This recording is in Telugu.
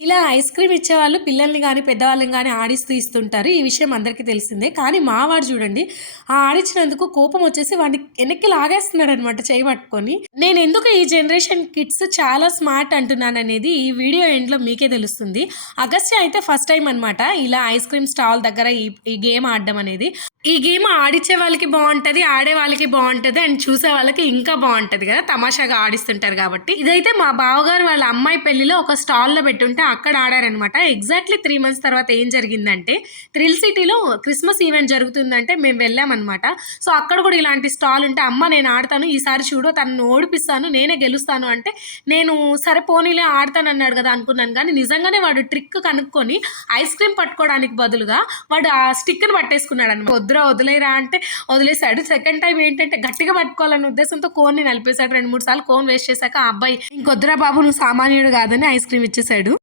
ఇలా ఐస్ క్రీమ్ ఇచ్చేవాళ్ళు పిల్లల్ని గానీ, పెద్దవాళ్ళని గానీ ఆడిస్తూ ఇస్తుంటారు. ఈ విషయం అందరికీ తెలిసిందే. కానీ మా వాడు చూడండి, ఆ ఆడిచ్చినందుకు కోపమొచ్చేసి వాడిని ఎనక్కి లాగేస్తున్నాడనమాట చెయ్యి పట్టుకొని. నేనెందుకు ఈ జనరేషన్ కిడ్స్ చాలా స్మార్ట్ అంటున్నాననేది ఈ వీడియో ఎండ్‌లో మీకే తెలుస్తుంది. అగస్త్య అయితే ఫస్ట్ టైమ్ అనమాట ఇలా ఐస్ క్రీమ్ స్టాల్ దగ్గర ఈ గేమ్ ఆడడం అనేది. ఈ గేమ్ ఆడిచ్చే వాళ్ళకి బావుంటది. ఆడే వాళ్ళకి బావుంటది. అండ్ చూసే వాళ్ళకి ఇంకా బావుంటది గదా! తమాషాగా ఆడిస్తుంటారు గాబట్టి. ఇదైతే మా బావగారు వాళ్ళ అమ్మాయి పెళ్లిలో ఒక స్టాల్‌లో పెట్టుంటే అక్కడ ఆడారనమాట. ఎగ్జాక్ట్‌లీ 3 మంత్స్ తర్వాత ఏం జరిగిందంటే, థ్రిల్ సిటీలో క్రిస్మస్ ఈవెంట్ జరుగుతుందంటే మేము వెళ్ళామనమాట. సో, అక్కడ గూడా ఇలాంటి స్టాల్ ఉంటే, "అమ్మ నేను ఆడతాను. ఈసారి చూడు తనను ఓడిపిస్తాను. నేనే గెలుస్తాను" అంటే, నేను సరే పోనీలే ఆడతానన్నాడు గదా! అనుకున్నాను గానీ, నిజంగానే వాడు ట్రిక్ కనుక్కొని ఐస్ క్రీమ్ పట్టుకోవడానికి బదులుగా వాడు ఆ స్టిక్‌ని పట్టేసుకున్నాడనమాట. "వద్దురా వదిలేయరా" అంటే వదిలేసాడు. సెకండ్ టైమ్ ఏంటంటే గట్టిగా పట్టుకోవాలన్న ఉద్దేశంతో కోన్‌ని నలిపేసాడు. 2, 3 సార్లు కోన్ వేస్ట్ చేశాక ఆ అబ్బాయి "ఇంకొద్దురా బాబు నువ్వు సామాన్యుడు కాదని" ఐస్ క్రీమ్ ఇచ్చేసాడు.